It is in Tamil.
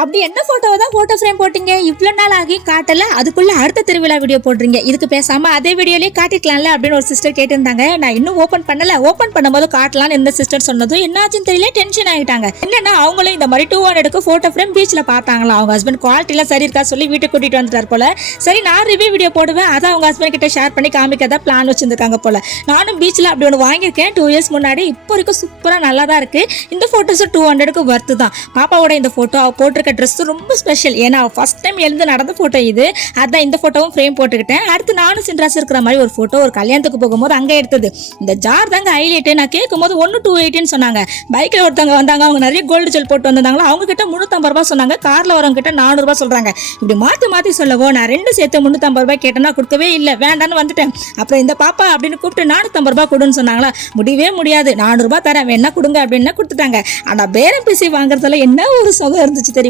அப்படி என்ன போட்டோவை தான் போட்டோ ஃப்ரேம் போட்டீங்க? இவ்வளோ நாள் ஆகி காட்டல, அதுக்குள்ள அடுத்த திருவிழா வீடியோ போடுறீங்க. இதுக்கு பேசாம அதே வீடியோலயே காட்டிக்கலாம்ல அப்படின்னு ஒரு சிஸ்டர் கேட்டிருந்தாங்க. நான் இன்னும் ஓப்பன் பண்ணல, ஓப்பன் பண்ணும்போது காட்டலாம்னு இந்த சிஸ்டர் சொன்னதும் என்னாச்சுன்னு தெரியல, டென்ஷன் ஆகிட்டாங்க. என்னன்னா அவங்களும் இந்த மாதிரி 200க்கு போட்டோ ஃப்ரேம் பீச்சில் பார்த்தாங்களா. அவங்க ஹஸ்பண்ட் குவாலிட்டிலாம் சரி இருக்கா சொல்லி வீட்டுக்கு கூட்டிட்டு வந்துட்டார் போல. சரி நான் ரிவ்யூ வீடியோ போடுவேன், அதை அவங்க ஹஸ்பண்ட் கிட்ட ஷேர் பண்ணி காமிக்கதான் பிளான் வச்சிருக்காங்க போல. நானும் பீச்சில் அப்படி ஒன்று வாங்கியிருக்கேன் 2 இயர்ஸ் முன்னாடி. இப்போ வரைக்கும் சூப்பராக நல்லா தான் இருக்கு. இந்த போட்டோஸ் 200க்கு வர்த்து தான். பாப்பாவோட இந்த போட்டோ அவ போட்டிருக்க ட்ரெஸ் ரொம்ப ஸ்பெஷல். ஏன்னா ஃபர்ஸ்ட் டைம் எழுந்து நடந்த போட்டோ இது. அதான் இந்த போட்டோவும் ஃப்ரேம் போட்டுக்கிட்டேன். அடுத்து நானும் சின்ராஸ் இருக்கிற மாதிரி ஒரு போட்டோ ஒரு கல்யாணத்துக்கு போகும்போது அங்கே எடுத்தது. இந்த ஜார் தாங்க ஹைலைட். நான் கேட்கும்போது 1,280 சொன்னாங்க. பைக்கில் ஒருத்தவங்க வந்தாங்க, அவங்க நிறைய கோல்டு ஜுவல் போட்டு வந்தாங்களா, அவங்க கிட்ட 350 ரூபாய் சொன்னாங்க. கார்ல வரவங்க கிட்ட 400 ரூபாய் சொல்றாங்க. இப்படி மாத்தி சொல்லவோ நான் 2 சேர்த்து 350 ரூபாய் கேட்டேன்னா கொடுக்கவே இல்லை, வேண்டான்னு வந்துட்டேன். அப்புறம் இந்த பாப்பா அப்படின்னு கூப்பிட்டு 450 ரூபாய் கொடுன்னு சொன்னாங்களா. முடியவே முடியாது, 400 ரூபாய் தரேன் வேணா கொடுங்க அப்படின்னு கொடுத்துட்டாங்க. ஆனா பேரம் பேசி வாங்குறதுல என்ன ஒரு சுகம் இருந்துச்சு தெரியுமா?